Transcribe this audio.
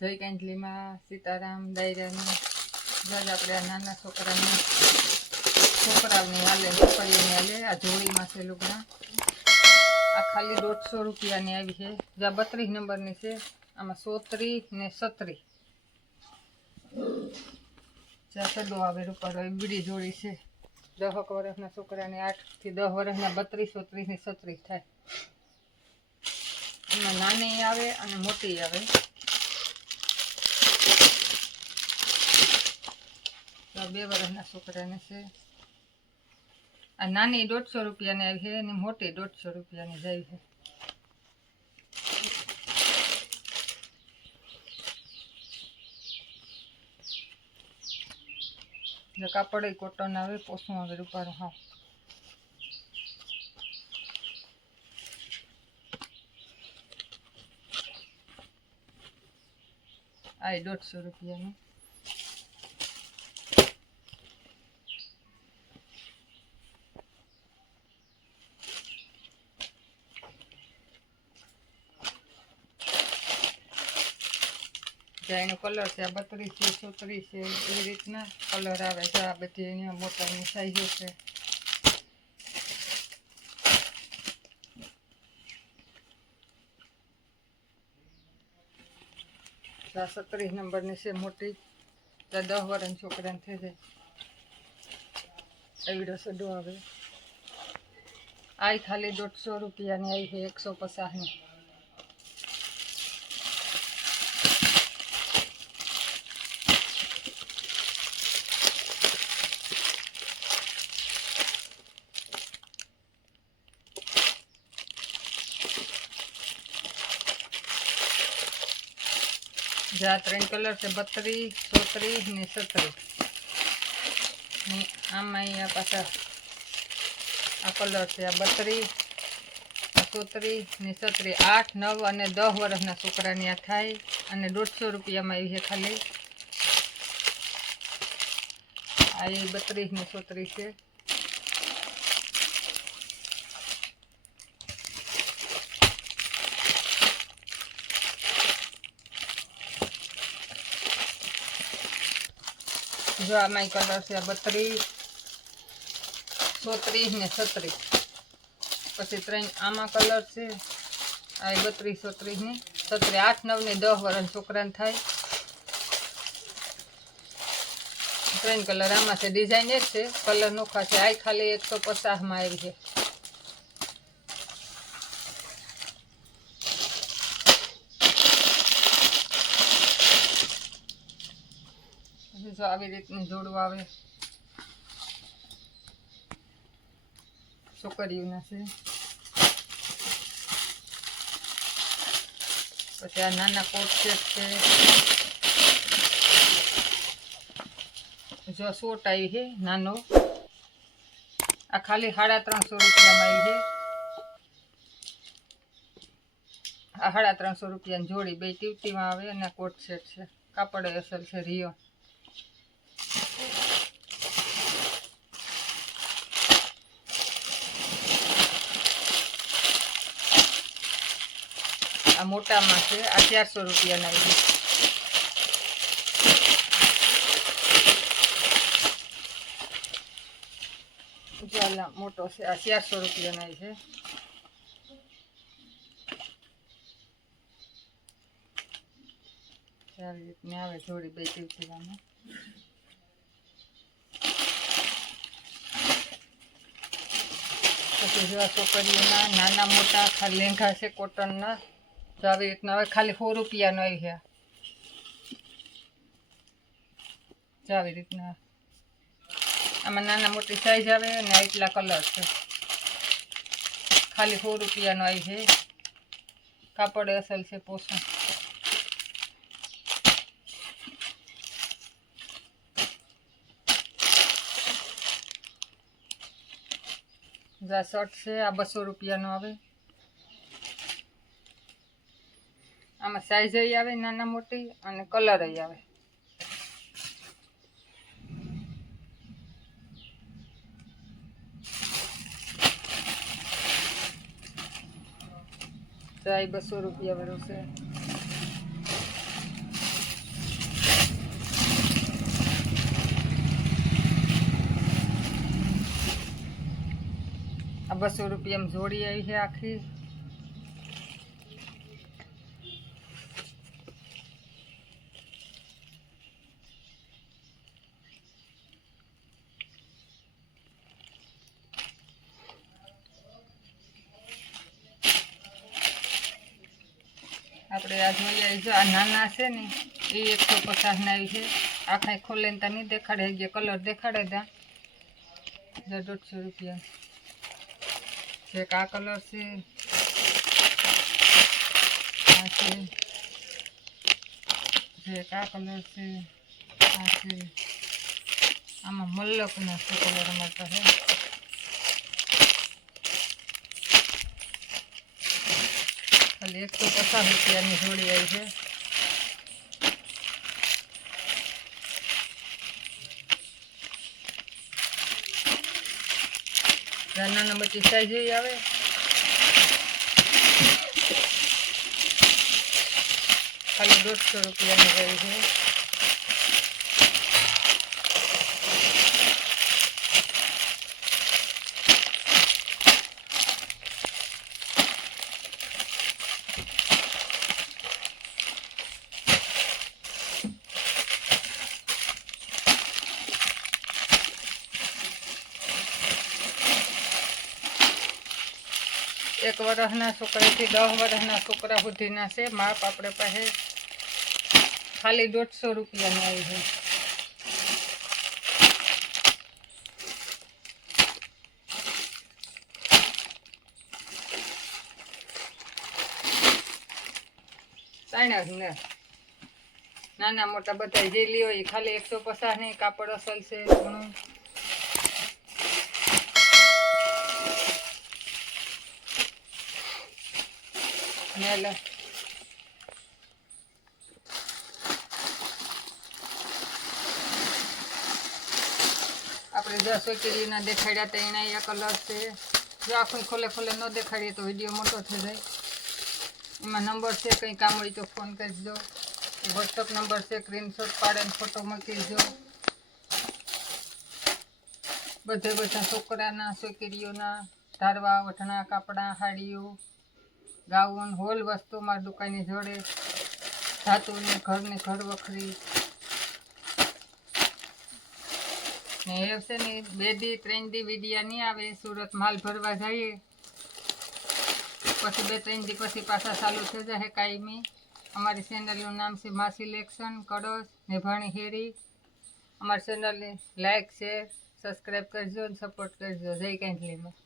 જય કાંજલીમાં સીતારામ દાયરાની જજ આપણે આ નાના છોકરાઓની હાલે છોકરીઓની હાલે આ જોડીમાં છે લુગડા આ ખાલી 150 રૂપિયાની આવી છે જ્યાં 32 નંબરની છે આમાં 130 ને 37 જ્યાં સડો આવે રૂપારો એ બીડી જોડી છે 10 વર્ષના છોકરાને 8 થી 10 વર્ષના 32 30 ને 37 થાય એમાં નાની આવે અને મોટી આવે 2 વર્ષના છોકરાને છે આ નાની 150 રૂપિયાની આવી છે અને મોટી 150 રૂપિયાની જાય છે જો કાપડ કોટન આવે પોસું આવે રૂપારું હા આ 150 રૂપિયાનું એનો કલર છે આ 32 છે 37 છે એવી રીતના કલર આવે છે આ બધી એની મોટાની સાઈઝો છે આ 37 નંબરની છે મોટી 10 વર્ષના છોકરાને થઈ જાય એવડો સડો આવે આ ખાલી 150 રૂપિયાની આવી છે 150ની જ્યાં 3 કલર છે 32 37 ને 37 આમાં અહીંયા પાછા આ કલર છે આ 32 37 ને 37 8 9 અને 10 વર્ષના છોકરાની આ થાય અને 150 રૂપિયામાં આવી છે ખાલી આ 32 ને 37 છે જો આમાં કલર છે 32 37 ને 37 પછી 3 આમાં કલર છે આ 32 37 ને 37 8 9 ને 10 વર્ષના છોકરાને થાય 3 કલર આમાં છે ડિઝાઇન એક છે કલર નોખા છે આ ખાલી 150 માં આવી છે જો આવી રીતની જોડવા આવે છોકરીઓના છે પછી આ નાના કોટ સેટ છે જો શોર્ટ આવી છે નાનો આ ખાલી 350 રૂપિયામાં આવી છે આ 350 રૂપિયાની જોડી બે ટીવટીમાં આવે અને કોટ સેટ છે કાપડ અસલ છે રિયો આ મોટામાં છે આ 400 રૂપિયાના આવી ચાલા મોટો છે આ 400 રૂપિયાના આવી છે સારી રીતની આવે જોડી બે ટીવટીમાં પછી જેવા છોકરીઓના નાના મોટા ખાલી લેંઘા છે કોટનના તો આવી રીતના હવે ખાલી 100 રૂપિયાનો આવી છે આવી રીતના આમાં નાના મોટી સાઈઝ આવે અને એટલા કલર છે ખાલી 100 રૂપિયાનો આવી છે કાપડ અસલ છે પોસું આ શર્ટ છે આ 200 રૂપિયાનો આવે આમાં સાઈઝ આવે નાના મોટી અને કલર આવે તો આ 200 રૂપિયા વાળું છે 200 રૂપિયામાં જોડી આવી છે આખી. આપણે આ જોઈ આવી છે, આ નાના છે ને એ 150 ના આવી છે. આખા ખોલે ને નહીં દેખાડે, જે કલર દેખાડે ત્યાં 150 રૂપિયા. એક આ કલર છે, આ છે, એક આ કલર છે, આ છે. આમાં મલ્લકના છે કલર અમારી પાસે. ખાલી 150 રૂપિયાની જોડી આવી છે. નાના બધી સાઈઝ આવે. ખાલી 150 રૂપિયાની આવી છે. એક વર્ષના છોકરાથી 10 વર્ષના છોકરા સુધીના છે. માપ આપણે પાસે ખાલી 150 રૂપિયાની આવી છે. ને નાના મોટા બધા જે લ્યો એ ખાલી 150 ની. કાપડ અસલ છે ઘણું. આપણે 10 સોકેરીના દેખાડ્યા હતા એના એ કલર છે. જો આખું ખોલે ખોલે ન દેખાડીએ તો વિડીયો મોટો થઈ જાય. એમાં નંબર છે, કંઈ કામ હોય તો ફોન કરી દો. વોટ્સઅપ નંબર છે, સ્ક્રીનશોટ પાડીને ફોટો મૂકી દો. બધા છોકરાના છોકરીઓના ધારવા વઠણા કાપડા હાડીઓ ગાઉન હોલ વસ્તુ મારી દુકાનની જોડે. ધાતુની ઘરની ઘર વખરી ને એ છે ને 2 દી 3 દી વિડિયા નહીં આવે. સુરત માલ ભરવા જઈએ પછી 2-3 દી પછી પાછા ચાલુ થઈ જાય કાયમી. અમારી ચેનલનું નામ છે મા સિલેક્શન કડોશ નેભાણી હેરી. અમારી ચેનલને લાઈક શેર સબસ્ક્રાઈબ કરજો અને સપોર્ટ કરજો. જય કાંઠલીમાં.